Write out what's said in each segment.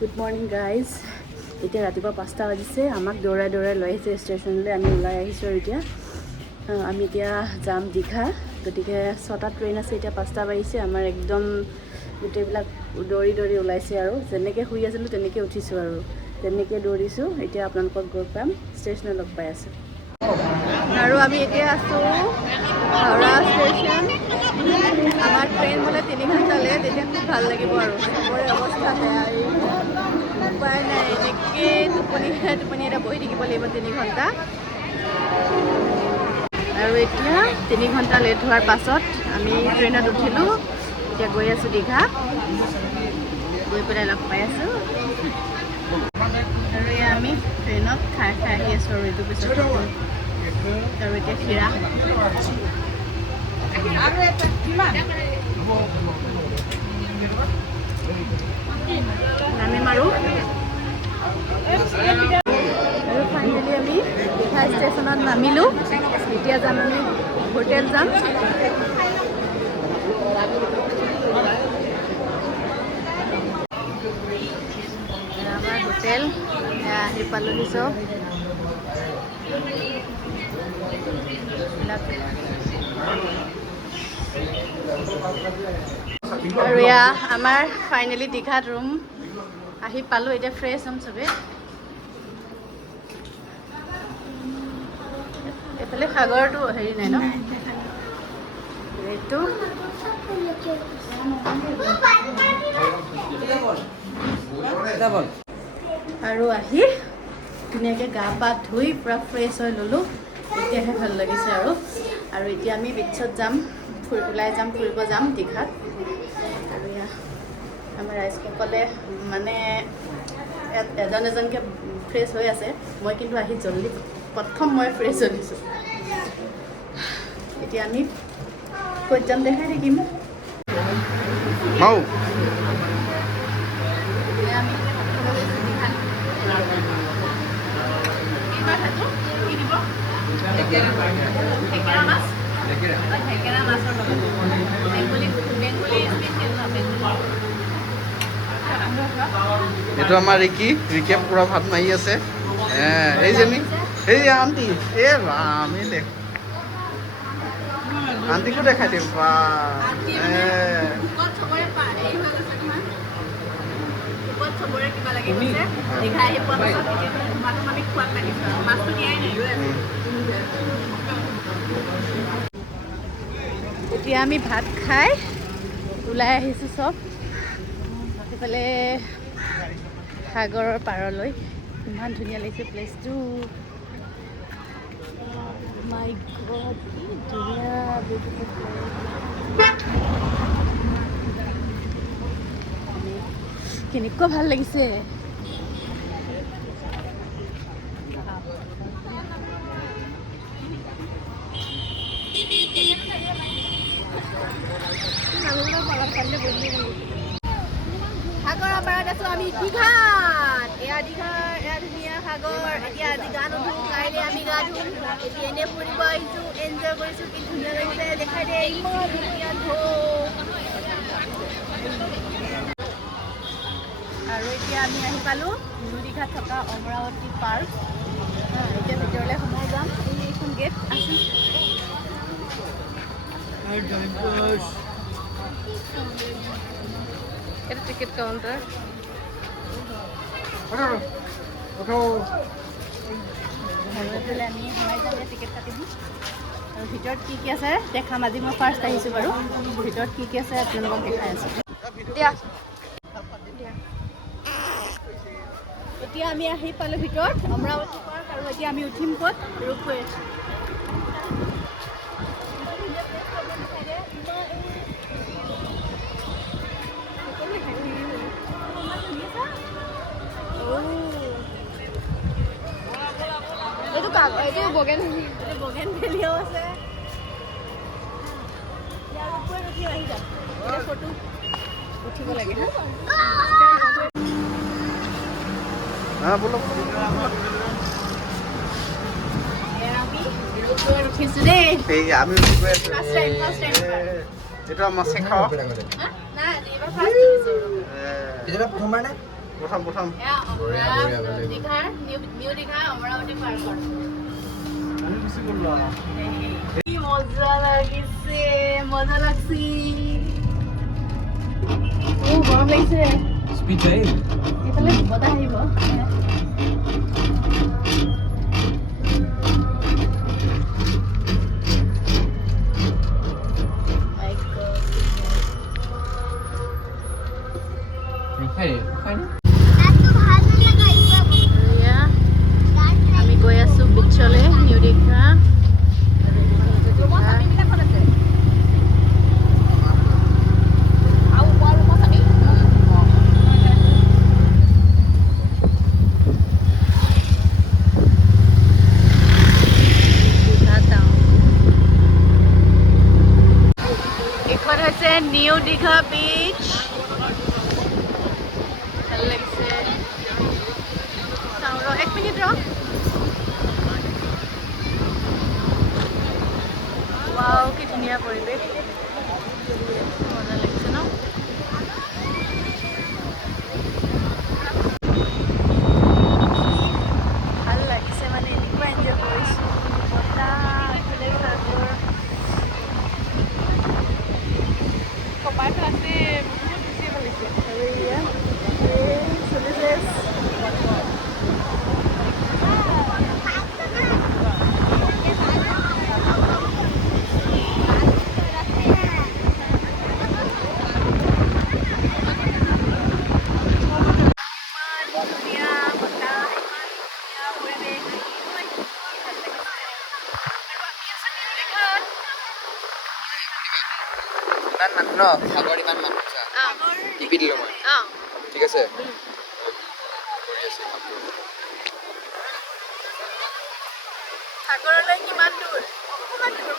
Good morning guys. এতিয়া ৰাতিপুৱা 5টা বাজিছে। আমাক দৌৰাই দৌৰাই লৈ আহিছে ষ্টেচনলৈ। আমি ওলাই আহিছোঁ আৰু এতিয়া আমি এতিয়া যাম দীঘা। গতিকে 6টাত ট্ৰেইন আছে। এতিয়া 5টা বাজিছে। আমাৰ একদম গোটেইবিলাক দৌৰি দৌৰি ওলাইছে আৰু যেনেকৈ শুই আছিলোঁ তেনেকৈ উঠিছোঁ আৰু তেনেকৈ দৌৰিছোঁ। এতিয়া আপোনালোকক গৈ পাম, ষ্টেচনত লগ পাই আছোঁ। আৰু আমি এতিয়া আছোঁ হাওৰা ষ্টেচন। আমাৰ ট্ৰেইন বোলে 3 ঘণ্টা লেট। এতিয়া খুব ভাল লাগিব আৰু চবৰে অৱস্থা বেয়া। উপায় নাই, এনেকৈ টোপনি এটা বহি থাকিব লাগিব 3 ঘণ্টা। আৰু এতিয়া 3 ঘণ্টা লেট হোৱাৰ পাছত আমি ট্ৰেইনত উঠিলোঁ। এতিয়া গৈ আছোঁ দীঘা, গৈ পেলাই লগ পাই আছোঁ। আৰু এয়া আমি ট্ৰেইনত খাই আহি আছোঁ আৰু এইটো পিছত আৰু এতিয়া খিৰা নামিম আৰু ফাইনেলি আমি দীঘা ষ্টেচনত নামিলোঁ। এতিয়া যাম আমি হোটেল যাম। আমাৰ হোটেল আহি পালোহি চব। আৰু এয়া আমাৰ ফাইনেলি দীঘাত ৰুম আহি পালোঁ। এতিয়া ফ্ৰেছ হ'ম চবেই। এইফালে সাগৰটো হেৰি নাই ন, এইটো আৰু আহি ধুনীয়াকৈ গা পা ধুই পূৰা ফ্ৰেছ হৈ ল'লোঁ। এতিয়াহে ভাল লাগিছে আৰু এতিয়া আমি বিচত যাম, ওলাই যাম, ফুৰিব যাম দীঘাত। আৰু এয়া আমাৰ ৰাইজসকলে মানে এজন এজনকৈ ফ্ৰেছ হৈ আছে। মই কিন্তু আহি জল্দি প্ৰথম মই ফ্ৰেছ হৈ দিছোঁ। এতিয়া আমি ক'ত যাম দেখাই থাকিম। এইটো আমাৰ ৰিকে পুৰা ভাত মাৰি আছে। এইজনী এই আণ্টি, এই ৰাম, এই দেখ আণ্টিকো দেখাই দিম। এতিয়া আমি ভাত খাই ওলাই আহিছোঁ চব সেইফালে সাগৰৰ পাৰলৈ। ইমান ধুনীয়া লাগিছে প্লেচটো। মাই গড, কি ধুনীয়া বিউটিফুল প্লেচ। কেনেকুৱা ভাল লাগিছে। সাগৰৰ পাৰত আছোঁ আমি দীঘাত। এয়া ধুনীয়া সাগৰ। এতিয়া আজি গা নুধো, কাইলৈ আমি গা ধুম। এতিয়া এনেই ফুৰিব আহিছোঁ, এনজয় কৰিছোঁ। কি ধুনীয়া লাগিছে, দেখাই দে ইমান ধুনীয়া ঢৌ। আৰু এতিয়া আমি আহি পালোঁ নিউ দীঘাত থকা অমৰাৱতী পাৰ্ক। এতিয়া ভিতৰলৈ সোমাই যাম। এইখন গেট আছে। এটা টিকেট কাউণ্টাৰ। আমি সোমাই যাম, টিকেট কাটিম। আৰু ভিতৰত কি আছে দেখাম। আজি মই ফাৰ্ষ্ট আহিছোঁ বাৰু। ভিতৰত কি আছে আপোনালোকক দেখাই আছোঁ। এতিয়া আমি আহি পালোঁ ভিতৰত অমৰাৱতী পাৰ্ক। আৰু এতিয়া আমি উঠিম ক'ত, ৰূপ হৈ আছোঁ। এইটো বগেন ভেলিও আছে। আহি যাম, ফটো উঠিব লাগে। এইটো আমাৰ শেখৰ। প্ৰথমবাৰ নে? প্ৰথম দীঘাৰ নিউ দীঘা অমৰাৱতী পাৰ্কৰ আমি গুচি গ'লো কি মজা লাগিছে মজা লাগছি গৰম লাগিছে স্পীড যায় এইফালে বতাহ আহিব আমি গৈ আছো বিচলে নিউ দীঘা এইখন হৈছে নিউ দীঘা বিচ ভাল লাগিছে চাওঁ ৰ 1 মিনিট ৰ ৱাও কি ধুনীয়া পৰিৱেশ মজা লাগিছে ন ভাল লাগিছে মানে এনেকুৱা এনজয় কৰিছোঁ বতাহ বেলেগ সাগৰ কপাৰটো আছে বহুত বেছি ভাল লাগিছে আৰু এয়া চলিছে ইমান মানুহ ন সাগৰ ইমান মানুহ টিপি দিলোঁ মই ঠিক আছে সাগৰলৈ কিমান দূৰ অকণমান দূৰ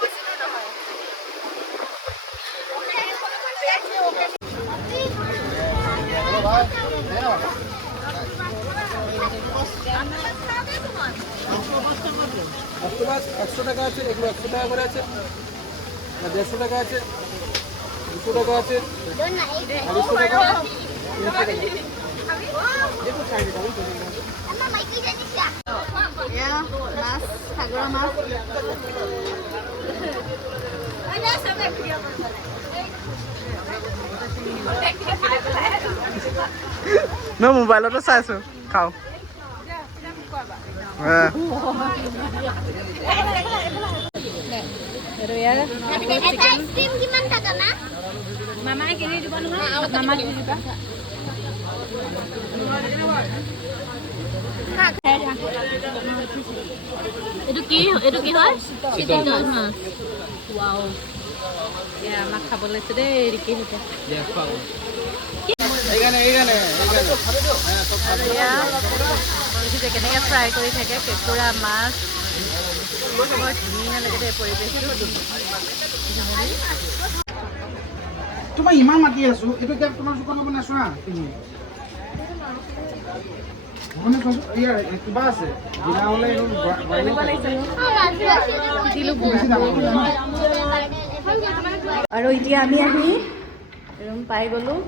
বেছি দূৰ নহয় অক্টোপাস 100 টাকা আছে এগুলো 100 টাকা করে আছে 150 টাকা আছে 200 টাকা আছে 250 টাকা মাছ সাগৰৰ মাছ মই মোবাইলতে চাইছোঁ খাওঁ মামাই কিনি দিব নহয় মামাক কিনি দিবা এইটো কি হয় চিকেন মাছ ৱাও এয়া আমাক খাব লৈছে দেই ৰিকি হৈছে দেখিছে কেনেকৈ ফ্ৰাই কৰি থাকে কেঁকুৰা মাছ বৰ ধুনীয়া লাগে দেই পৰিৱেশটো তোমাক ইমান মাতি আছো এইটো কেব তোমাৰ দোকানৰ পৰা নাচোৱা তুমি মানে ইয়াৰ কিবা আছে বিনা হ'লে আৰু এতিয়া আমি আহি ৰুম পাই গ'লোঁ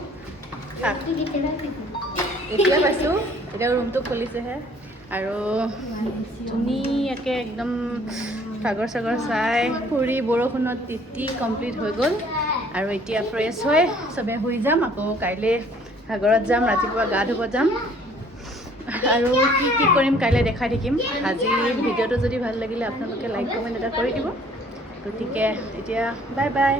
এতিয়া পাইছোঁ এতিয়া ৰুমটো খুলিছেহে আৰু ধুনীয়াকৈ একদম সাগৰ চাগৰ চাই ফুৰি বৰষুণত তিতি কমপ্লিট হৈ গ'ল আৰু এতিয়া ফ্ৰেছ হৈ চবে শুই যাম আকৌ কাইলৈ সাগৰত যাম ৰাতিপুৱা গা ধুব যাম আৰু কি কৰিম কাইলৈ দেখাই থাকিম আজি ভিডিঅ'টো যদি ভাল লাগিলে আপোনালোকে লাইক কমেণ্ট এটা কৰি দিব গতিকে এতিয়া বাই বাই